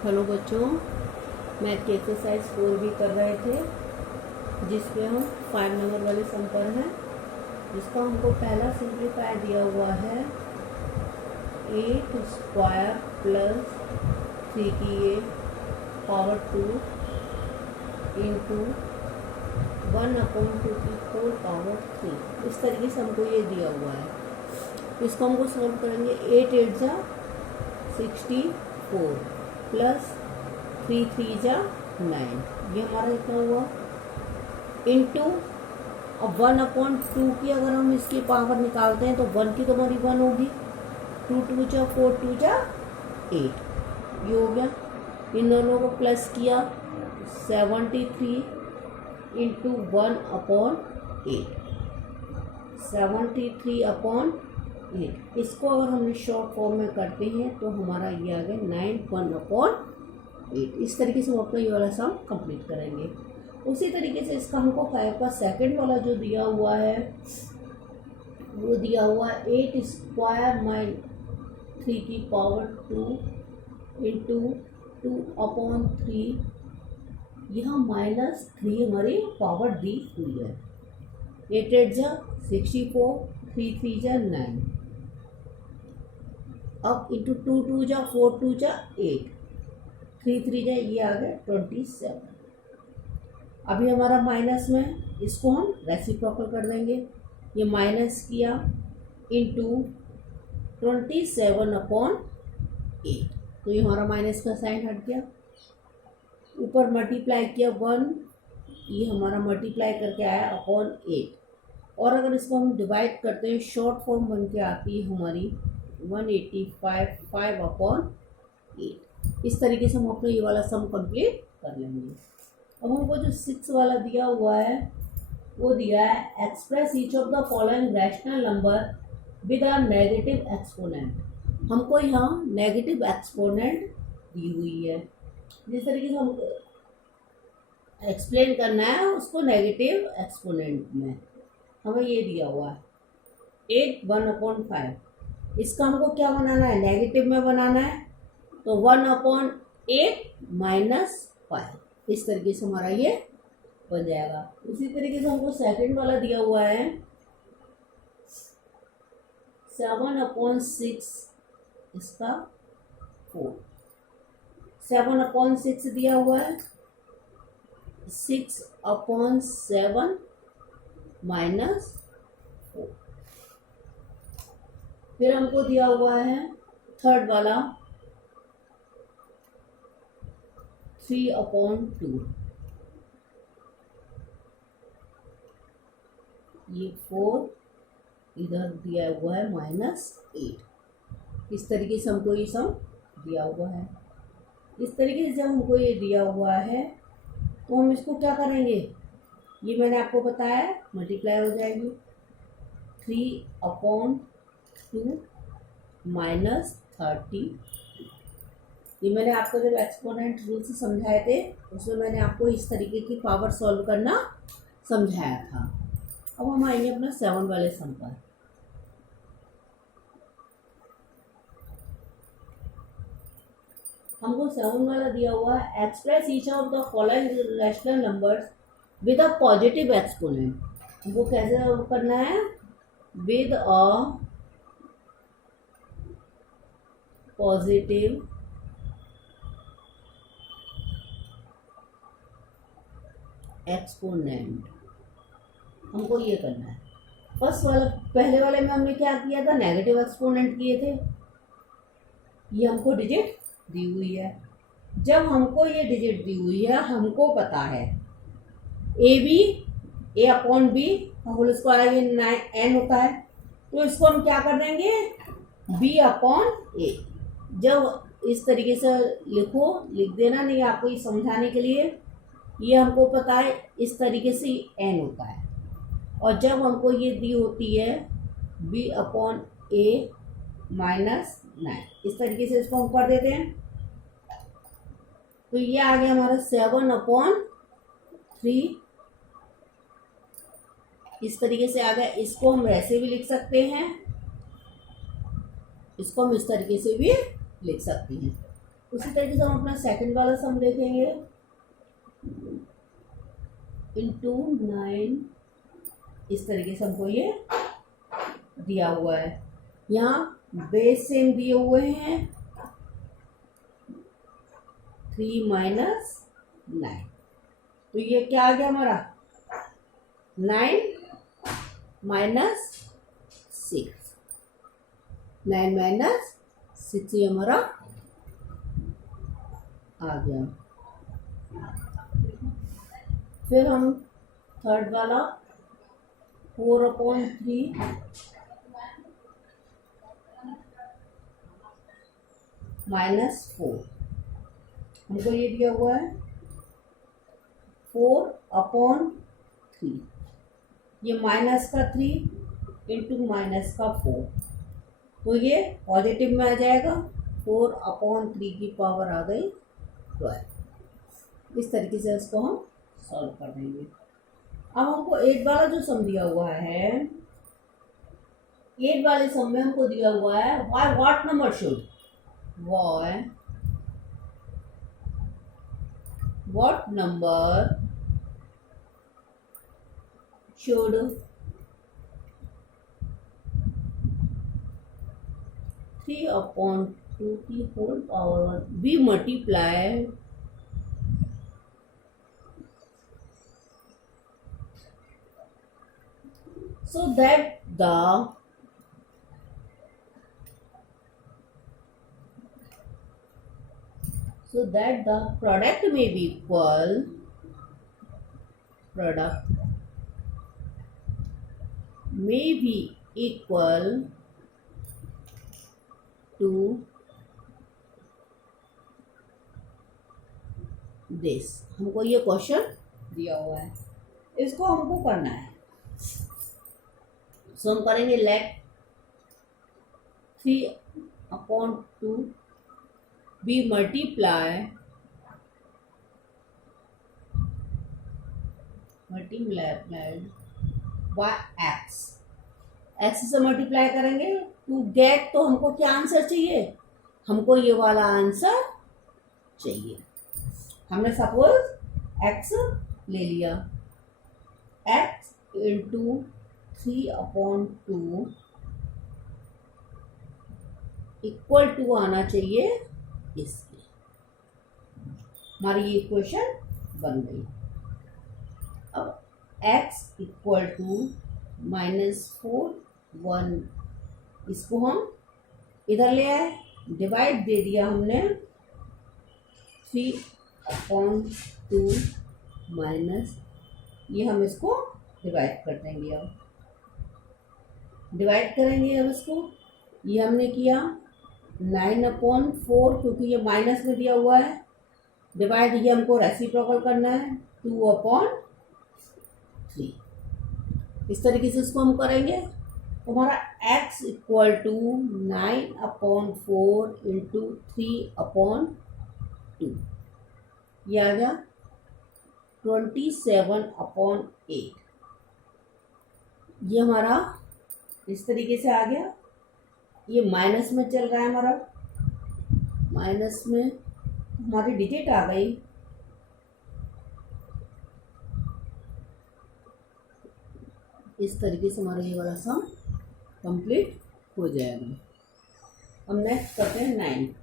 Hello बच्चों, math की exercise 4 भी कर रहे थे जिसमें हम 5 नंबर वाले सम पर हैं, जिसका हमको पहला सिंप्लीफाई दिया हुआ है 8 स्क्वायर प्लस 3 की ये पावर 2 इंटू 1/2 की होल पावर 3। इस तरीके से हमको ये दिया हुआ है। इसको हमको सॉल्व करेंगे। 8 8 जा 64 प्लस 3 3 जा 9, ये हमारा कितना हुआ इंटू। अब 1/2 की अगर हम इसकी पावर निकालते हैं तो 1 की तो हमारी 1 होगी। 2 2 जा 4 2 जा 8, ये हो गया। इन दोनों को प्लस किया 73 इंटू 1/8, 73/8। इसको अगर हम शॉर्ट फॉर्म में करते हैं तो हमारा ये आ गया 9/1/8। इस तरीके से हम अपना ये वाला सम कंप्लीट करेंगे। उसी तरीके से इसका हमको 5 का सेकंड वाला जो दिया हुआ है वो दिया हुआ है 8 स्क्वायर माइन 3 की पावर 2 इंटू 2/3। यहाँ -3 हमारी पावर दी हुई है। 8 8 जा 64, 3 3 जा 9, अब इंटू 2 2 जा 4 2 जा 8, 3 3 जा ये आ गया 27। अभी हमारा माइनस में, इसको हम रेसिप्रोकल कर देंगे। ये माइनस किया इंटू 27/8, तो ये हमारा माइनस का साइन हट गया। ऊपर मल्टीप्लाई किया 1, ये हमारा मल्टीप्लाई करके आया अपॉन 8। और अगर इसको हम डिवाइड करते हैं शॉर्ट फॉर्म बन के आती है हमारी 185 5/8। इस तरीके से हम अपना ये वाला सम कंप्लीट कर लेंगे। अब हमको जो 6 वाला दिया हुआ है वो दिया है express each of the following rational number with a negative exponent. हमको यहाँ नेगेटिव एक्सपोनेंट दी हुई है। जिस तरीके से हमको एक्सप्लेन करना है उसको नेगेटिव एक्सपोनेंट में हमें ये दिया हुआ है 8 1/5। इसका हमको क्या बनाना है, नेगेटिव में बनाना है, तो 1/8 -5। इस तरीके से हमारा ये बन जाएगा। उसी तरीके से हमको सेकंड वाला दिया हुआ है 7/6, इसका 4। 7/6 दिया हुआ है 6/7 -4। फिर हमको दिया हुआ है थर्ड वाला 3/2, ये 4 इधर दिया हुआ है -8। इस तरीके से हमको ये सब दिया हुआ है। इस तरीके से जब हमको ये दिया हुआ है तो हम इसको क्या करेंगे, ये मैंने आपको बताया मल्टीप्लाई हो जाएगी 3/2 -30। ये मैंने आपको जब एक्सपोनेंट रूल से समझाए थे उसमें मैंने आपको इस तरीके की पावर सॉल्व करना समझाया था। अब हम आएंगे अपना 7 वाले सम पर। हमको 7 वाला दिया हुआ है express each of the following rational numbers with a positive exponent. हमको कैसे करना है, विद अ पॉजिटिव एक्सपोनेंट, हमको ये करना है। फर्स्ट वाला, पहले वाले में हमने क्या किया था, नेगेटिव एक्सपोनेंट किए थे। ये हमको डिजिट दी हुई है। जब हमको ये डिजिट दी हुई है, हमको पता है a/b होल स्क्वायर ये n होता है, तो इसको हम क्या कर देंगे b/a। जब इस तरीके से लिख देना, नहीं आपको ये समझाने के लिए, ये हमको पता है इस तरीके से n होता है। और जब हमको ये दी होती है b/a -9, इस तरीके से इसको हम कर देते हैं, तो ये आ गया हमारा 7/3। इस तरीके से आ गया। इसको हम ऐसे भी लिख सकते हैं, इसको हम इस तरीके से भी लिख सकते हैं। उसी तरीके से हम अपना सेकंड वाला सम देखेंगे, इंटू 9, इस तरीके से हमको ये दिया हुआ है। यहाँ बेस सेम दिए हुए हैं 3 माइनस 9, तो ये क्या आ गया हमारा 9 माइनस 6, 9 माइनस 6 ये हमारा आ गया। फिर हम थर्ड वाला 4/3 माइनस 4, हमको ये दिया हुआ है 4/3, ये माइनस का 3 इंटू माइनस का 4, तो ये पॉजिटिव में आ जाएगा, 4/3 की पावर आ गई 12। इस तरीके से इसको हम सॉल्व कर देंगे। अब हमको 8 वाला जो सम दिया हुआ है, 8 वाले सम में हमको दिया हुआ है y what number should, y what number should 3/2 की whole power be multiply so that the product may be equal, product may be equal to this। हमको ये क्वेश्चन दिया हुआ है, इसको हमको करना है। सो हम करेंगे let 3/2 be multiply by x, x से मल्टीप्लाई करेंगे टू गेट, तो हमको क्या आंसर चाहिए, हमको ये वाला आंसर चाहिए। हमने सपोज एक्स ले लिया, एक्स इंटू 3/2 इक्वल टू आना चाहिए इसके, हमारी ये इक्वेशन बन गई। अब x इक्वल टू -4 1, इसको हम इधर ले आए, डिवाइड दे दिया हमने 3/2 माइनस, ये हम इसको डिवाइड कर देंगे। अब डिवाइड करेंगे, अब इसको ये हमने किया 9/4, क्योंकि ये माइनस में दिया हुआ है, डिवाइड ये हमको रेसिप्रोकल करना है 2/3, इस तरीके से इसको हम करेंगे। तो हमारा x इक्वल टू 9/4 इंटू 3/2, ये आ गया 27/8, ये हमारा इस तरीके से आ गया। ये माइनस में चल रहा है हमारा, माइनस में हमारी डिजिट आ गई, इस तरीके से हमारा ये वाला सम कंप्लीट हो जाएगा। अब नेक्स्ट करते हैं 9।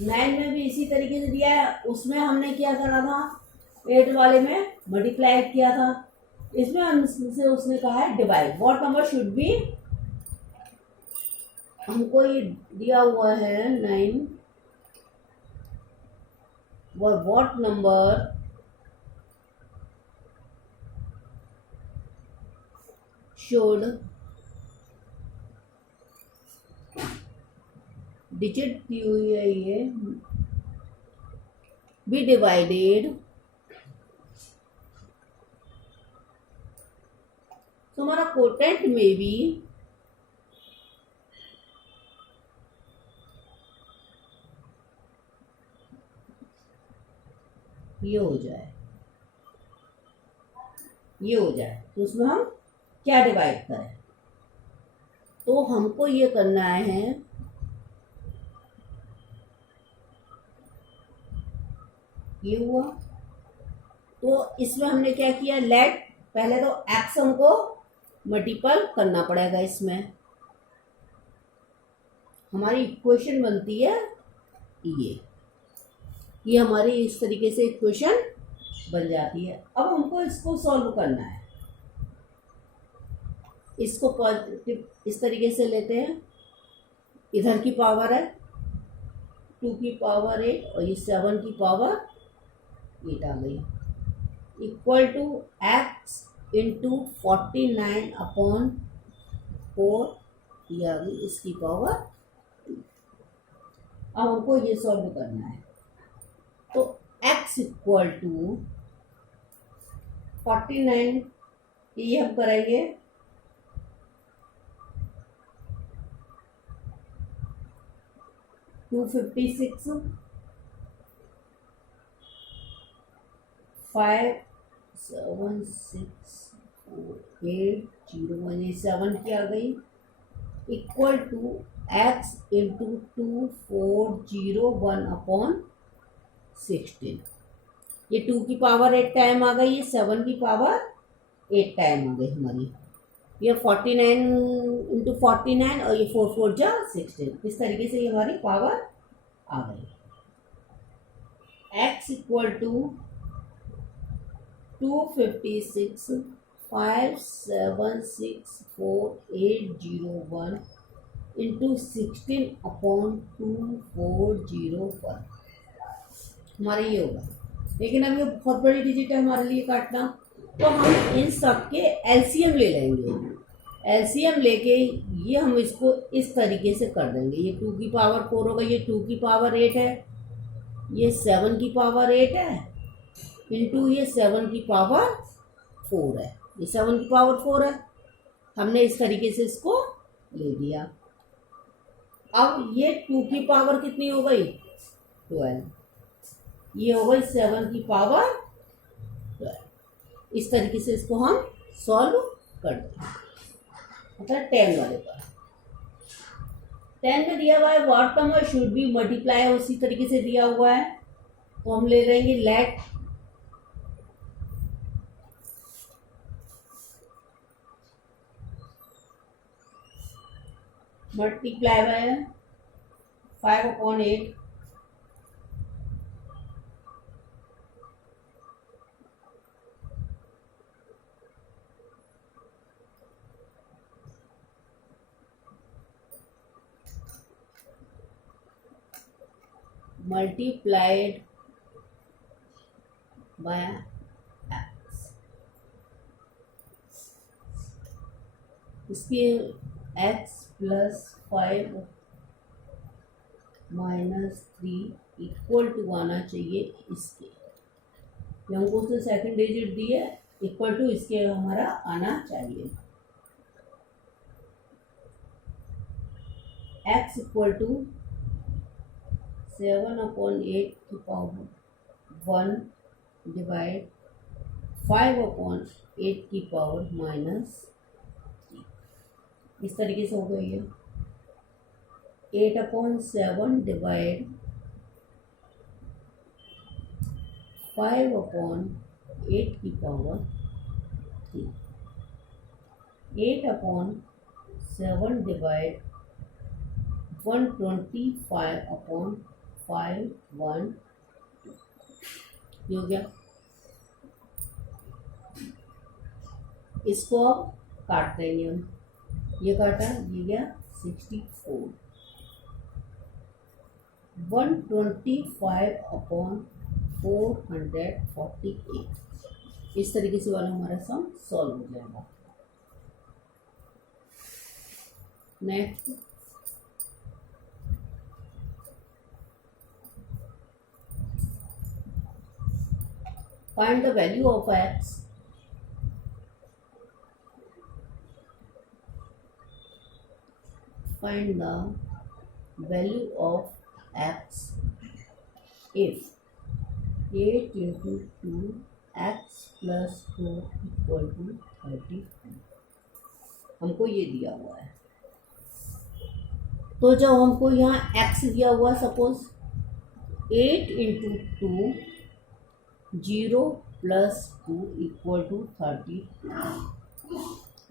नाइन में भी इसी तरीके से दिया है, उसमें हमने क्या करा था, 8 वाले में मल्टीप्लाई किया था, इसमें हमसे उसने कहा है divide, what number should be, हमको ये दिया हुआ है 9, व्हाट नंबर शुड डिजिट दी हुई है ये, बी डिवाइडेड, तो हमारा कोटेंट में भी ये हो जाए। ये हो जाए तो उसमें हम क्या डिवाइड करें। तो हमको ये करना है, ये हुआ। तो इसमें हमने क्या किया, लेट पहले तो एक्स हमको मल्टीपल करना पड़ेगा। इसमें हमारी इक्वेशन बनती है ये हमारी इस तरीके से इक्वेशन बन जाती है। अब हमको इसको सॉल्व करना है। इसको इस तरीके से लेते हैं, इधर की पावर है 2 की पावर 8 और ये 7 की पावर 8 आ गई, equal to x into 49 upon 4, ये आ गई इसकी पावर 2। अब हमको ये सॉल्व करना है। तो x इक्वल टू 49, ये हम करेंगे 256 5 7 6 4 8 0 1, ये 7 की आ गई, equal to x into 2401 upon 16। ये 2 की पावर 8 टाइम आ गई, ये 7 की पावर 8 टाइम आ गई हमारी। ये 49 इंटू 49 और ये 4 4 जा 16। इस तरीके से ये हमारी पावर आ गई। x equal to 256 5 7 6 4 8 0 1 into 16 upon 2401 हमारे ये होगा। लेकिन अब ये बहुत बड़ी डिजिट है हमारे लिए काटना, तो हम इन सब के एलसीएम ले लेंगे। एलसीएम लेके ये हम इसको इस तरीके से कर देंगे। ये 2 की पावर 4 होगा, ये 2 की पावर 8 है, ये 7 की पावर 8 है, इंटू ये 7 की पावर 4 है, ये 7 की पावर 4 है। हमने इस तरीके से इसको ले लिया। अब ये 2 की पावर कितनी हो गई 12, ये हो गई 7 की पावर 12। इस तरीके से इसको हम सॉल्व कर देंगे। मतलब 10 वाले पर 10 में दिया हुआ है what number should be multiply, उसी तरीके से दिया हुआ है। तो हम ले लेंगे let multiply by 5/8 multiplied by x। इसके x plus 5 minus 3 equal to आना चाहिए इसके, ये हमको उसने सेकंड डिजिट दी है, इक्वल टू इसके हमारा आना चाहिए। x इक्वल टू 7/8 की पावर 1 डिवाइड 5/8 की पावर माइनस 3। इस तरीके से हो गई है। 8/7 डिवाइड 5/8 की पावर 3। 8/7 डिवाइड 125/5 1 ये हो गया। इसको अब काट देंगे हम, ये काटा, ये गया 64। 125/448 इस तरीके से वाला हमारा सम सॉल्व हो जाएगा। Next find the value of x find the value of x if 8 into 2 x plus 4 equal to 32। हमको ये दिया हुआ है, तो जब हमको यहाँ x दिया हुआ, suppose 8 into 2 0 plus 2 equal to 30।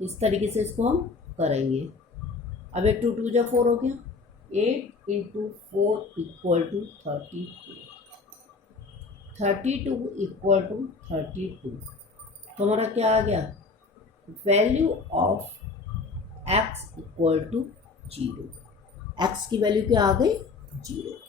इस तरीके से इसको हम करेंगे। अब 8 टू 2 जब 4 हो गया, 8 into 4 equal to 32, 32 equal to 32। तो हमारा क्या आ गया, value of x equal to 0। x की वैल्यू क्या आ गई, 0।